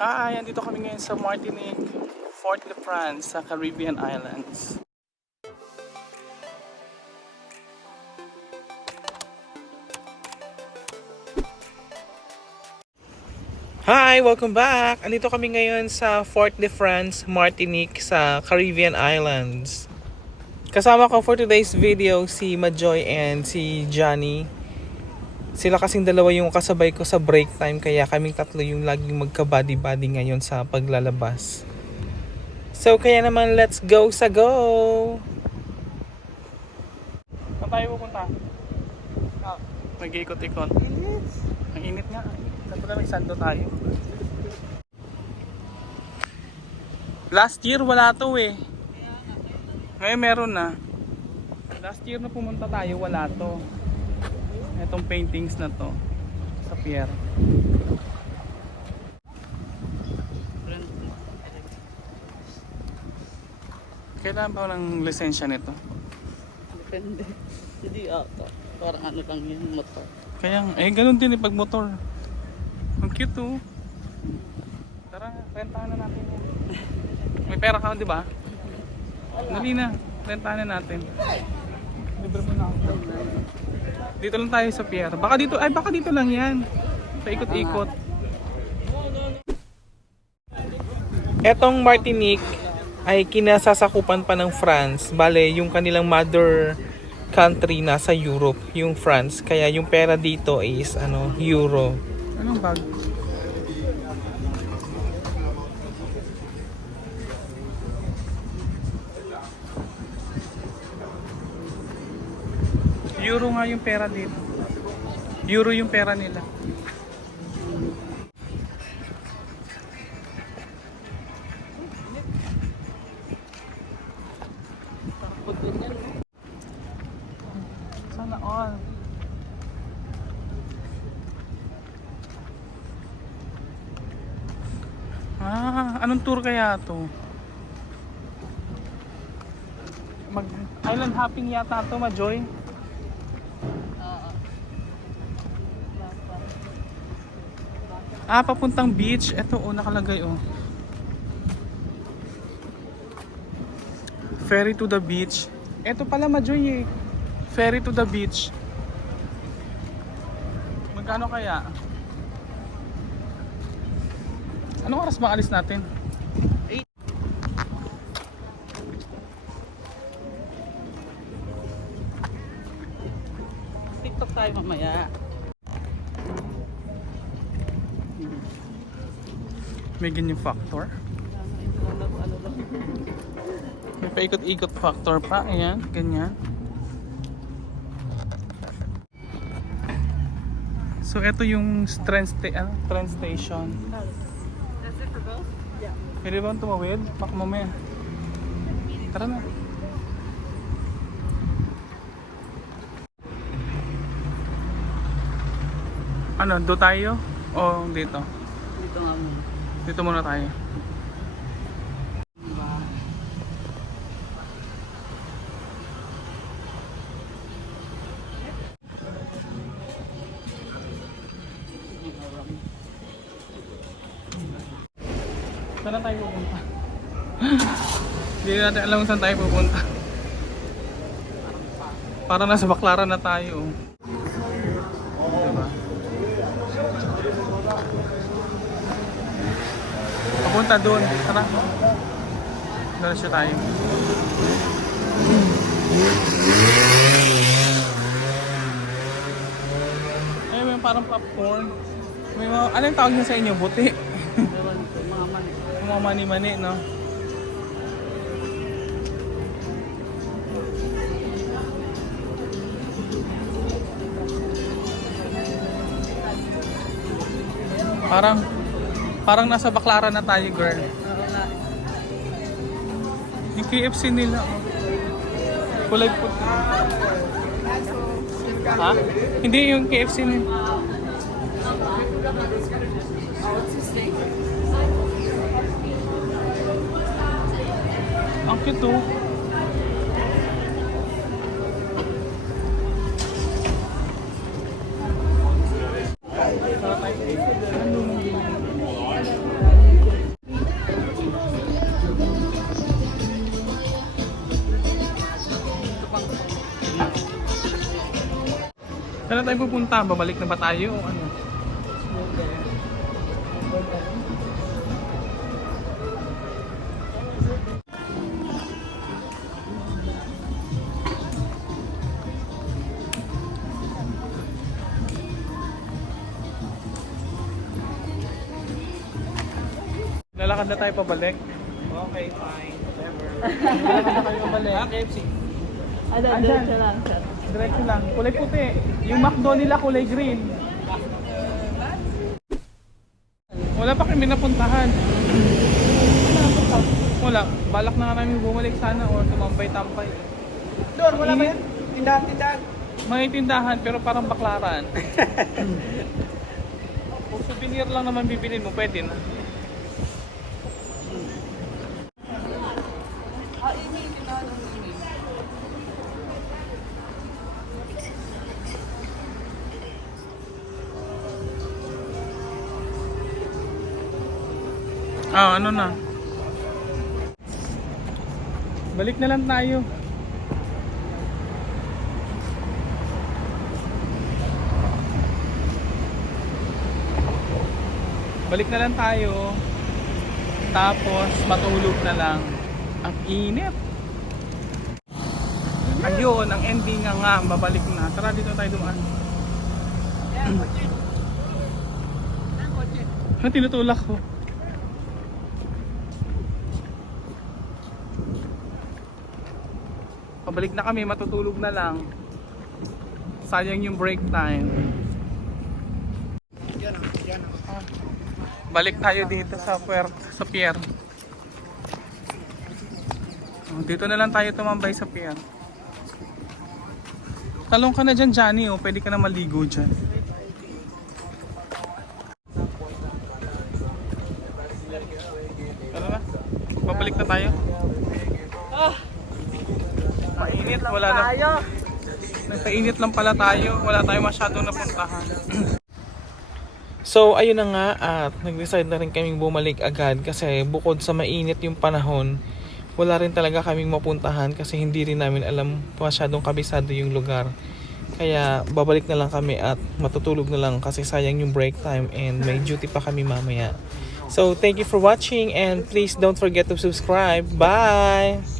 Hi! Andito kami ngayon sa Martinique, Fort-de-France sa Caribbean Islands. Hi! Welcome back! Andito kami ngayon sa Fort-de-France, Martinique sa Caribbean Islands. Kasama ko for today's video si Majoy and si Johnny. Sila kasing dalawa yung kasabay ko sa break time, kaya kaming tatlo yung laging magka-buddy-buddy ngayon sa paglalabas. So kaya naman, let's go sa go! Saan tayo pupunta? Mag-ikot-ikot. Ang init nga. Saan pala may sando tayo? Last year wala to eh. Ngayon meron na. Last year na pumunta tayo, wala to. Itong paintings na to sa pier. Kailangan ba ng lisensya nito? Depende. Hindi ata. Parang ano lang yung motor. Kaya ganun din pag motor. Ang cute oh. Tara, rentahan na natin yan. May pera ka, di ba? Dali na, rentahan na natin. Libre mo na ako. Dito lang tayo sa pier. Baka dito lang yan. Paikot-ikot. Etong Martinique ay kinasasakupan pa ng France. Bale, yung kanilang mother country nasa Europe, yung France. Kaya yung pera dito is euro. Anong bag? Euro nga yung pera dito. Euro yung pera nila. Sana all. Anong tour kaya to? Island hopping yata to, Majoy. Papuntang beach. Ito nakalagay Ferry to the beach. Ito pala, Majoy Ferry to the beach. Magkano kaya? Anong oras ba alis natin? 8. TikTok tayo mamaya. May ganyan factor. May paikot-ikot factor pa. Ayan, ganyan. So, ito yung train station. Pwede ba tumawid? Baka mamaya. Tara na. Do tayo? O dito? Dito nga muna. Dito muna tayo. Saan na tayo pupunta? Hindi natin alam kung saan tayo pupunta. Parang nasa Baclaran na tayo. Diba? Papunta doon. Tara. Diretso tayo. Ay, may parang popcorn. May ano yung tawag niya sa inyo? Buti. Mga mani. Mga mani-mani, no? Parang nasa Baclaran na tayo, girl. Yung KFC nila, kulay puti. Ha? Hindi yung KFC nila. Ang cute oh. Saan na tayo pupunta? Babalik na ba tayo o ano? Lalakad na tayo pabalik. Okay, fine. Whatever. Lalakad na tayo pabalik. KFC. Ano, diretso lang siya. Diretso lang. Kulay puti. Yung McDo nila kulay green. Wala pa kami napuntahan. Wala. Balak na nga namin bumalik sana or tumambay-tambay. Doon, wala ba yan? Tindahan. May tindahan pero parang baklaran. Kung souvenir lang naman bibilin mo, pwede na. Ah, ano na? Balik na lang tayo. Balik na lang tayo. Tapos matulog na lang. Ang init. Ayun, ang ending nga babalik na. Tara dito tayo dumaan. Tinutulak ko. Pabalik na kami, matutulog na lang. Sayang yung break time. Balik tayo dito sa pier. Dito na lang tayo tumambay sa pier. Talong ka na dyan, Johnny. Oh. Pwede ka na maligo dyan. Ano na? Babalik na tayo. Mainit, wala na. Nagpainit lang pala tayo. Wala tayong masyadong napuntahan. So ayun na nga at nag-decide na rin kaming bumalik agad kasi bukod sa mainit yung panahon, wala rin talaga kaming mapuntahan kasi hindi rin namin alam masyadong kabisado yung lugar. Kaya babalik na lang kami at matutulog na lang kasi sayang yung break time and may duty pa kami mamaya. So thank you for watching and please don't forget to subscribe. Bye!